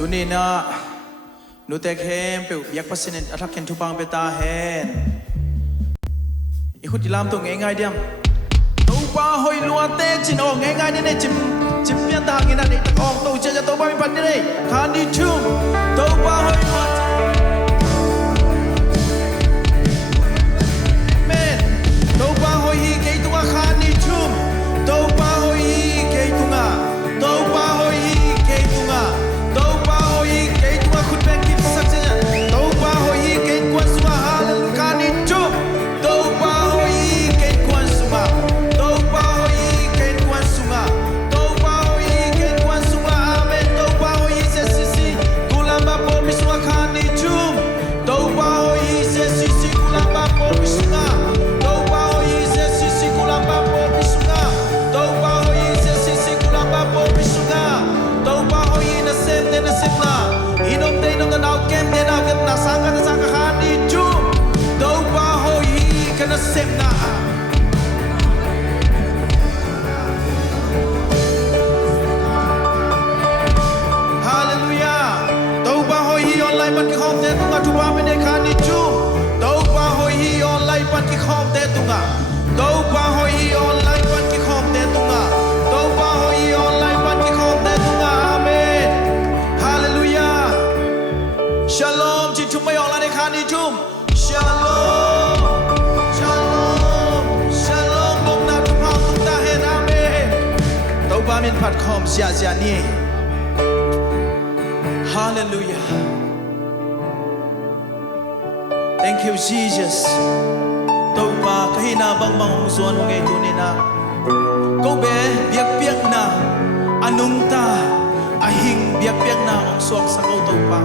Tunina Nutekem pe yak pasinin atakin tupang betahen Ikut dilam tu ngai diam Tupa hoi luate cino ngai ni cim cimpian tahangin ni ong tu jaja tupa mi pan ni khani chum Tupa hoi luate Men Tupa hoi hi kei tunga khani chum Tupa hoi hi kei tunga Tupa hoi hi kei tunga Tupa hoi hi kei tunga khut ben kim sakse Tupa hoi hi kei kwan suwa halal khani chum Tupa hoi hi kei kwan suwa Tupa hoi hi kei kwan suwa Tupa hoi hi kei kwan suwa amen Tupa hoi hi se sisi kulamba po miswa khani chum Tupa hoi hi se sisi kulamba po miswa Tupa hoi hi se sisi kulamba po miswa Tupa hoi hi se sisi kulamba po miswa Tupa hoi hi na sem na inom de inom na nau kem de na kem na sanga khani chum Tupa hoi hi kana sem na Hallelujah Tupa hoi hi online pan ki khom de tunga tupa me ne khani chum Tupa hoi hi online pan ki khom de tunga Tupa hoi hi online pan ki khom de tunga Tupa hoi hi online pan ki khom de tunga amen Hallelujah Shalom chi chum mai online ne khani chum Shalom Shalom Shalom bom na tupa ta hen amen Tupa min pat khom sia ni Hallelujah. Thank you, Jesus. Tupa kahina bang mangungsuan mo ngayon tunay na. Kobe, biyak-biyak na. Anong ta? Ahing biyak-biyak na ang suwak sa kau tupa.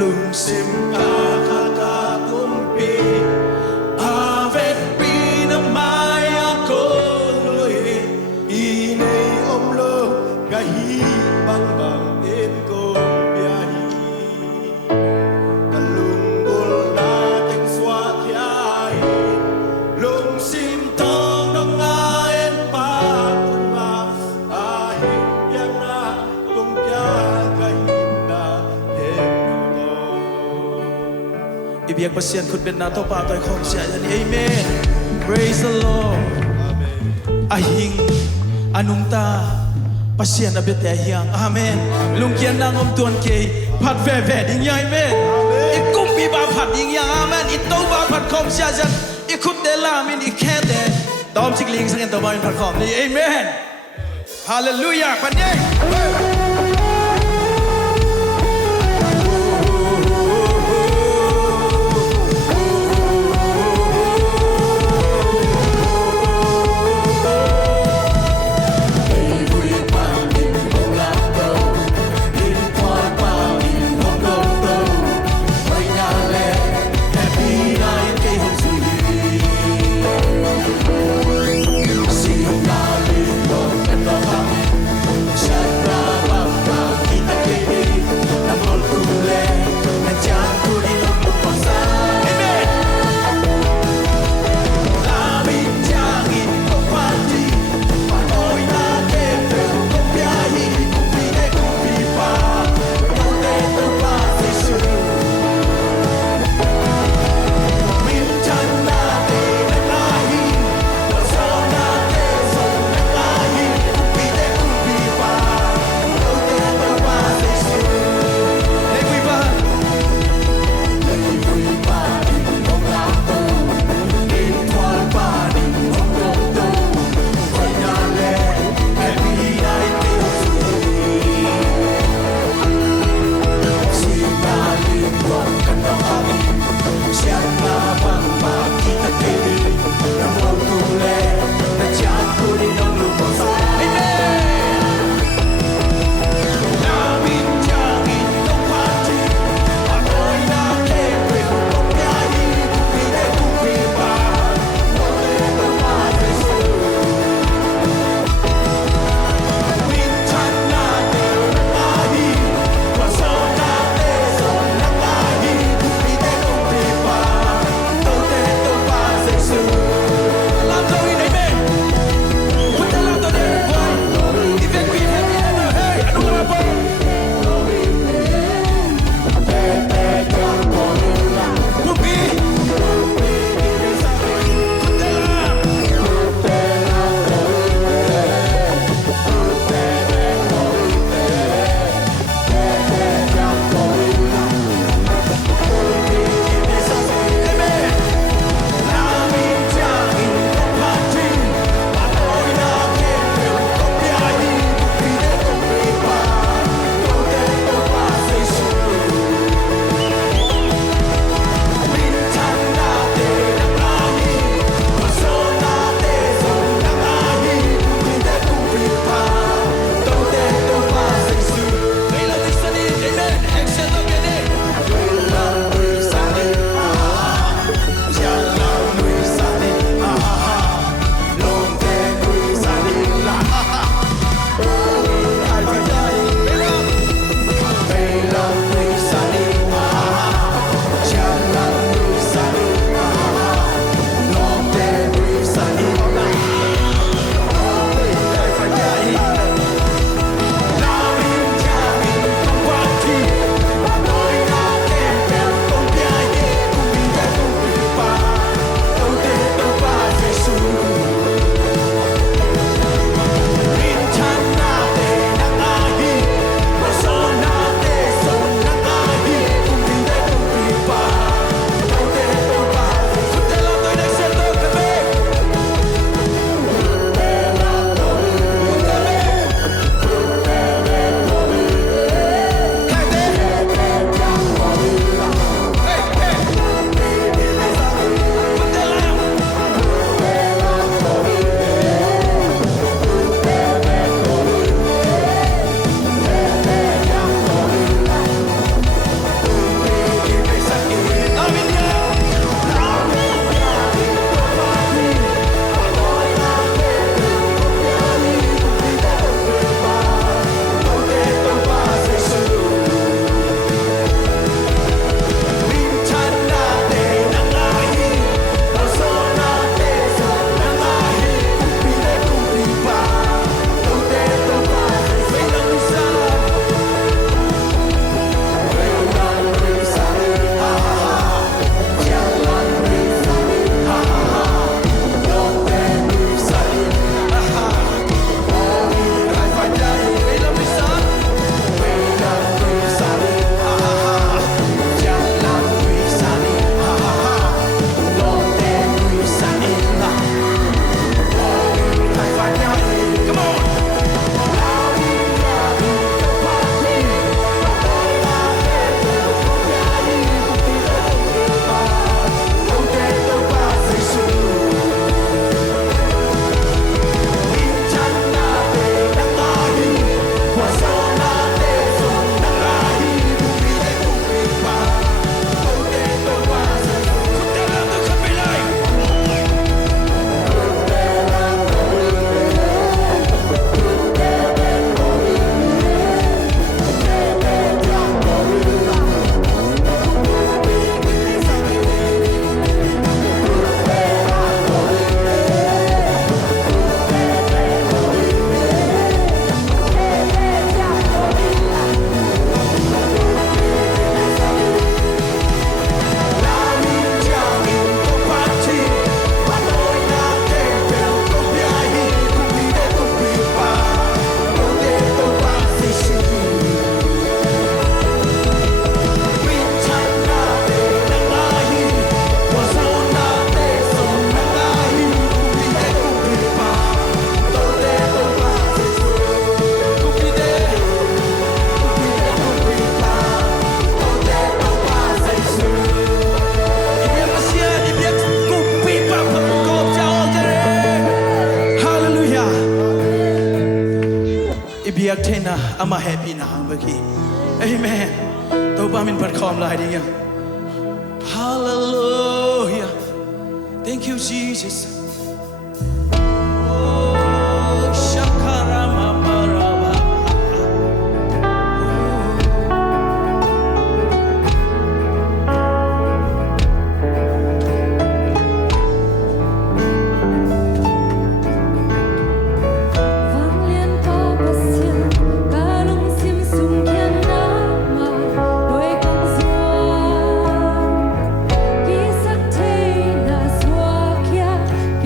lung sim ka ka kumpi avet pinamaya ko loi inay omlo gahi bang bang in ko biyahi kalunggol nating swat yai lung sim tong nong aen pa tunga ahit yang na kung biyahin na heno ibiyak pasyan khut ben na to pa toy khom sia yani amen praise the lord amen ahing anung ta pasyan abet ya hiang amen lungkian nang om tuan ke phat ve ve ding yai amen ikum pi ba phat ding yang amen ito ba phat khom sia jan ikut de la min ikhe de dom chik ling sang en to ba min phat khom ni amen hallelujah pan ye Shut up. ama happy na bagi amen to pa min pat khom lai ding hallelujah thank you Jesus oh shakarama maraba Hãy subscribe cho kênh Ghiền Mì Gõ để không bỏ lỡ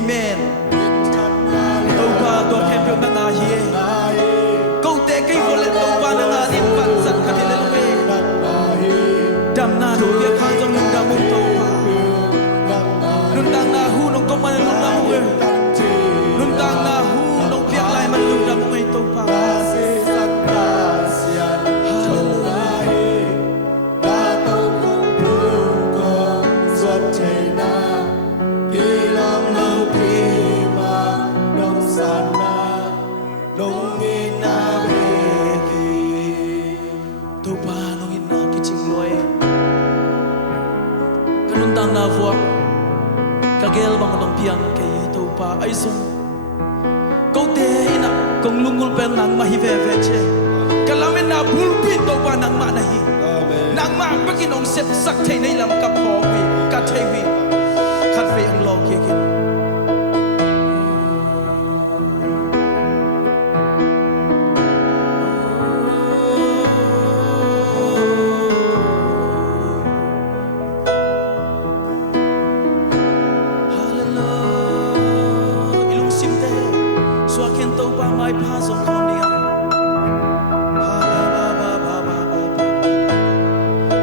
Amen တော့ပါတော့ဖျက်ပြုတ်နာယေကိုတဲ့ကိဖို့လက်တော့ပါနာဒီပတ်စတ်ခတိလေဝေဒမ်နာတို့ရခါကြုံလုံတာမုံတော့ပါလုံတာနာဟုနကမန်လုံတာမဝေလုံတာနာဟုနပြက်လိုက်မလုံတာမဝေတော့ပါKagel bang nong piang kay to pa ay sung kau te ina kung lungul pen nang mahive veche kalamin na bulpi to pa nang manahi nang ma pakinong set sak thai nei lam ka pho wi ka thai wi khat ve ang lo ke kin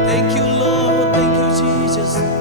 Thank you, Lord. Thank you, Jesus.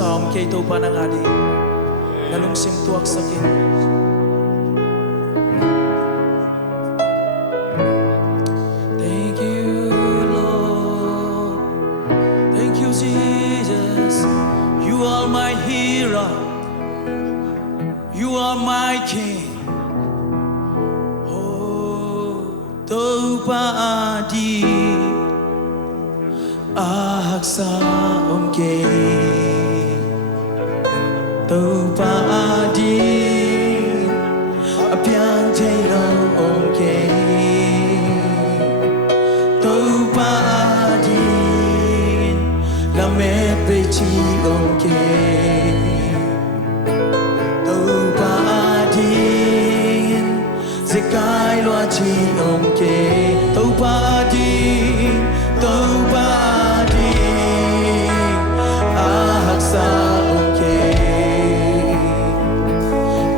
som kay to panangadi nalung sim tuak sakin Thank you Lord Thank you Jesus You are my hero You are my king Topadi Aksa omke Topadi Apiang Taylor omke Topadi Lamet Bechi omke Topadi Zekai Loachi omke Topadi Topadi Aksa omke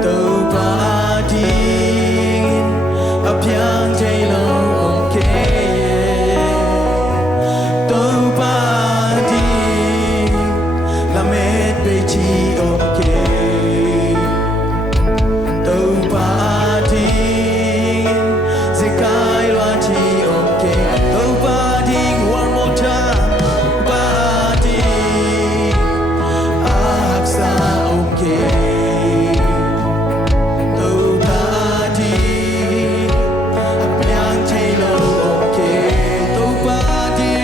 Topadi Apiang Taylor omke Topadi Lamet Bechi omke Topadi Zekai Loachi omke Topadi one more time Topadi Aksa omke Topadi Apiang Taylor omke Topadi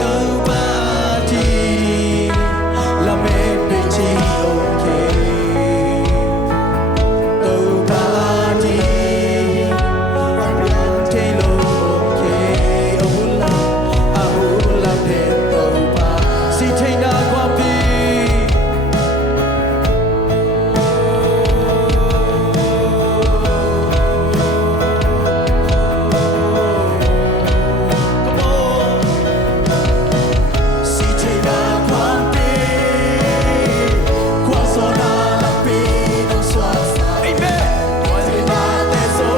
Topadi Lamet Bechi omke Topadi Apiang Taylor omke Ahula Topa Si Taina Kwapi Come on Si Taina Kwapi Kwasona Lapi Nung Swasa Amen Kwasina Teso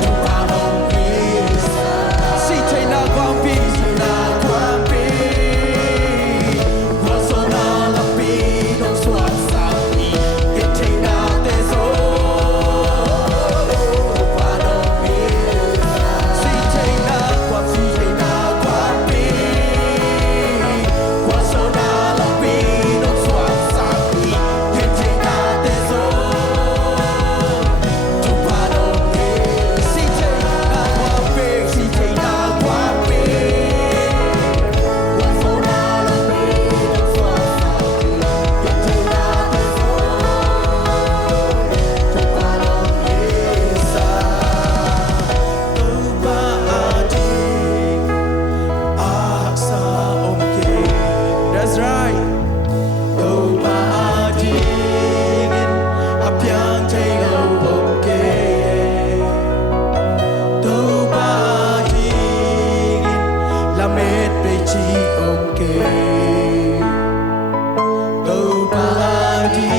Tupanong Isa Si Taina Kwapi Sina Kwapi Kwasona Lapi Nung Swasa Taina Teso Tupanong Isa Si Taina Kwapi Taina Kwapi Kwasona Lapi Nung Swasa Taina Teso Tupanong Si Taina Kwapi Si Taina Kwapi Kwasona Lapi Nung Swasa Taina Teso Tupanong Isa Topadi Aksa omke That's right Topadi Apiang Taylor omke Topadi Lamet Bechi omke Topadi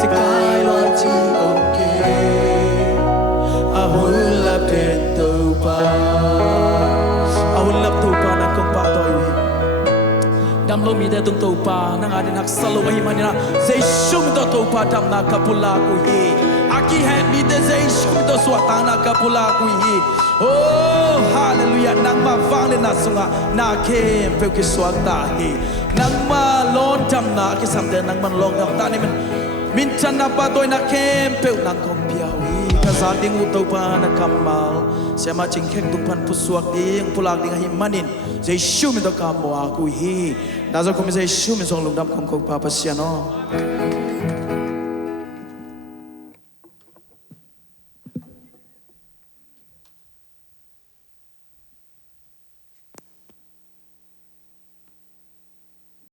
Sekai Loachi omke Ahulap Den Topa Ahulap Topa na kong patoy Damlo mi de tung Topa Nang adin hak salo wahimanina Zay shum do Topa dam na kapula ku hi Aki hand mi de zay shum do swatang na kapula ku hi Oh hallelujah Nang ma vang na sunga Na kem peu ki swata hi Nang ma lon dam na ki samde nang man long dam ta ni min chan na patoy na kem peu nang kom piao hi Kazading Topa na kamal Siya ching kek tupan pusuak ding pulak ding himanin Zay shum do kamo aku hi Nazar kumi zay shum song lungdam kong kong papasya no